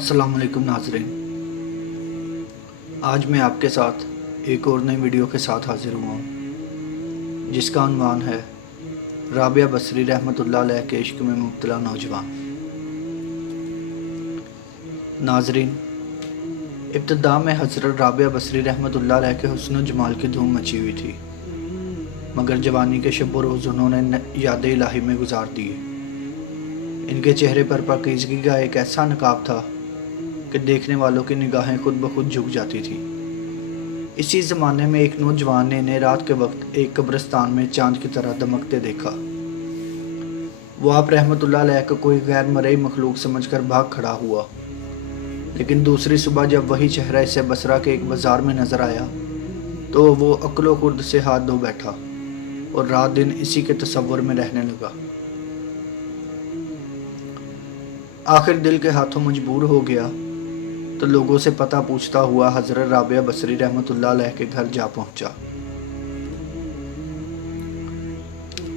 अस्सलाम वालेकुम नाज़रीन, आज मैं आपके साथ एक और नई वीडियो के साथ हाज़िर हुआ हूँ जिसका उन्वान है राबिया बसरी रहमतुल्लाह अलैह के इश्क में मुब्तला नौजवान। नाज़रीन, इब्तिदा में हज़रत राबिया बसरी रहमतुल्लाह अलैह के हुस्न जमाल की धूम मची हुई थी, मगर जवानी के शब रोज़ उन्होंने याद इलाही में गुजार दिए। इनके चेहरे पर पाकीज़गी का एक ऐसा नकाब था कि देखने वालों की निगाहें खुद ब खुद झुक जाती थी। इसी ज़माने में एक नौजवान ने इन्हें रात के वक्त एक कब्रिस्तान में चांद की तरह दमकते देखा। वो आप रहमतुल्लाह अलैह को कोई गैर मरई मखलूक समझकर भाग खड़ा हुआ, लेकिन दूसरी सुबह जब वही चेहरा इसे बसरा के एक बाज़ार में नज़र आया तो वो अक्लो खुर्द से हाथ धो बैठा और रात दिन इसी के तसव्वुर में रहने लगा। आखिर दिल के हाथों मजबूर हो गया तो लोगों से पता पूछता हुआ हज़रत राबिया बसरी रहमतुल्लाह अलैह के घर जा पहुंचा।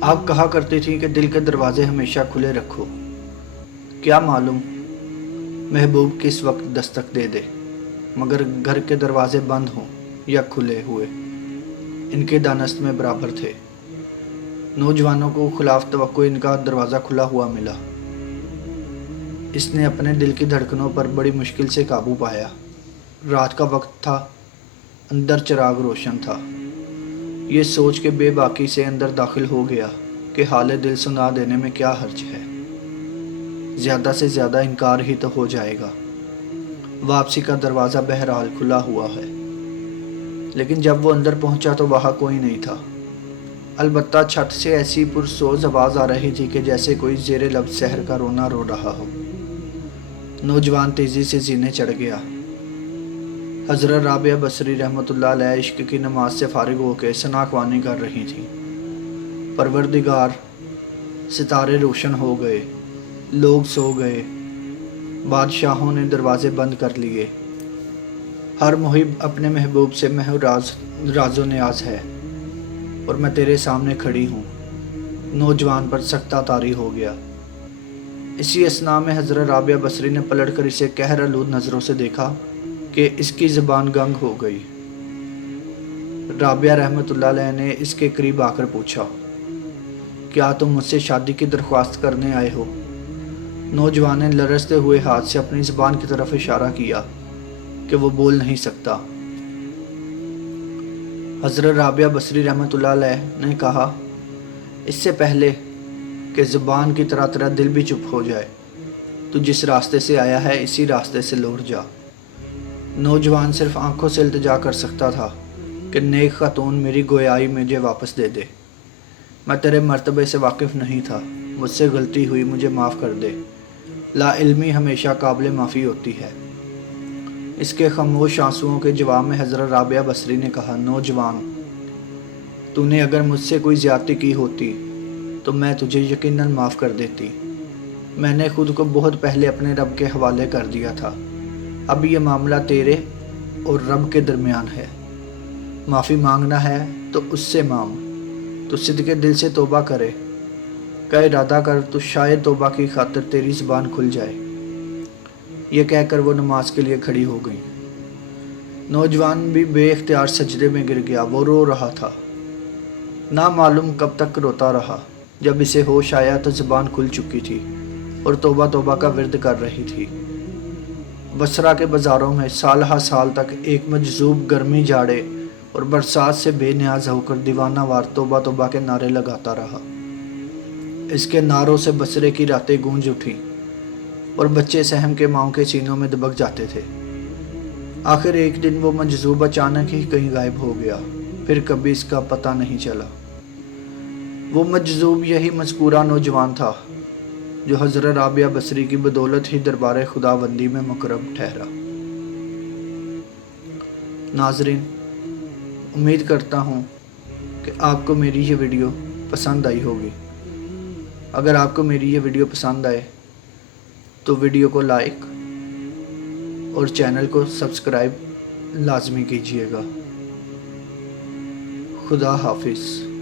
आप कहा करती थी कि दिल के दरवाजे हमेशा खुले रखो, क्या मालूम महबूब किस वक्त दस्तक दे दे, मगर घर के दरवाजे बंद हों या खुले हुए इनके दानस्त में बराबर थे। नौजवानों को खिलाफ तवक्को इनका दरवाज़ा खुला हुआ मिला। इसने अपने दिल की धड़कनों पर बड़ी मुश्किल से काबू पाया। रात का वक्त था, अंदर चिराग रोशन था। ये सोच के बेबाकी से अंदर दाखिल हो गया कि हाल दिल सुना देने में क्या हर्ज है, ज़्यादा से ज़्यादा इनकार ही तो हो जाएगा। वापसी का दरवाज़ा बहरहाल खुला हुआ है, लेकिन जब वो अंदर पहुंचा तो वहाँ कोई नहीं था। अलबत्ता छत से ऐसी पुरसोज आवाज़ आ रही थी कि जैसे कोई ज़ेरे लब सहर का रोना रो रहा हो। नौजवान तेज़ी से जीने चढ़ गया। हज़रत राबिया बसरी रहमतुल्लाह अलैह इश्क की नमाज से फारिग होकर सनाख्वानी कर रही थी। परवरदिगार, सितारे रोशन हो गए, लोग सो गए, बादशाहों ने दरवाज़े बंद कर लिए। हर मुहिब अपने महबूब से राज़ो न्याज है और मैं तेरे सामने खड़ी हूँ। नौजवान पर सख्ता तारी हो गया। इसी असना में हज़रत राबिया बसरी ने पलटकर इसे कहर आलूद नज़रों से देखा कि इसकी ज़बान गंग हो गई। राबिया रहमतुल्लाह अलैह ने इसके करीब आकर पूछा, क्या तुम मुझसे शादी की दरख्वास्त करने आए हो? नौजवान ने लरसते हुए हाथ से अपनी ज़बान की तरफ इशारा किया कि वो बोल नहीं सकता। हज़रत राबिया बसरी रहमतुल्लाह अलैह ने कहा, इससे पहले कि ज़बान की तरह तेरा दिल भी चुप हो जाए, तू जिस रास्ते से आया है इसी रास्ते से लौट जा। नौजवान सिर्फ आंखों से इल्तिजा कर सकता था कि नेक खातून मेरी गोयाई मुझे वापस दे दे। मैं तेरे मर्तबे से वाकिफ़ नहीं था, मुझसे गलती हुई, मुझे माफ़ कर दे। लाइल्मी हमेशा काबिल माफ़ी होती है। इसके खामोश आंसुओं के जवाब में हज़रत राबिया बसरी ने कहा, नौजवान, तूने अगर मुझसे कोई ज़्यादती की होती तो मैं तुझे यकीनन माफ़ कर देती। मैंने खुद को बहुत पहले अपने रब के हवाले कर दिया था। अब ये मामला तेरे और रब के दरमियान है। माफ़ी मांगना है तो उससे मांग। तो सिद्क़े दिल से तौबा करे का इरादा कर तो शायद तौबा की खातिर तेरी ज़बान खुल जाए। ये कहकर वो नमाज के लिए खड़ी हो गई। नौजवान भी बेइख्तियार सजदे में गिर गया। वो रो रहा था, ना मालूम कब तक रोता रहा। जब इसे होश आया तो ज़बान खुल चुकी थी और तौबा तौबा का विर्द कर रही थी। बसरा के बाज़ारों में साल हा साल तक एक मजजूब गर्मी, जाड़े और बरसात से बेनियाज होकर दीवाना वार तौबा तौबा के नारे लगाता रहा। इसके नारों से बसरे की रातें गूंज उठी और बच्चे सहम के माँओं के सीनों में दबक जाते थे। आखिर एक दिन वो मजजूब अचानक ही कहीं गायब हो गया, फिर कभी इसका पता नहीं चला। वो मजजूब यही मज़कूरा नौजवान था जो हज़रत राबिया बसरी की बदौलत ही दरबार खुदाबंदी में मुकर्रम ठहरा। नाज़रीन, उम्मीद करता हूँ कि आपको मेरी ये वीडियो पसंद आई होगी। अगर आपको मेरी ये वीडियो पसंद आए तो वीडियो को लाइक और चैनल को सब्सक्राइब लाजमी कीजिएगा। खुदा हाफिज़।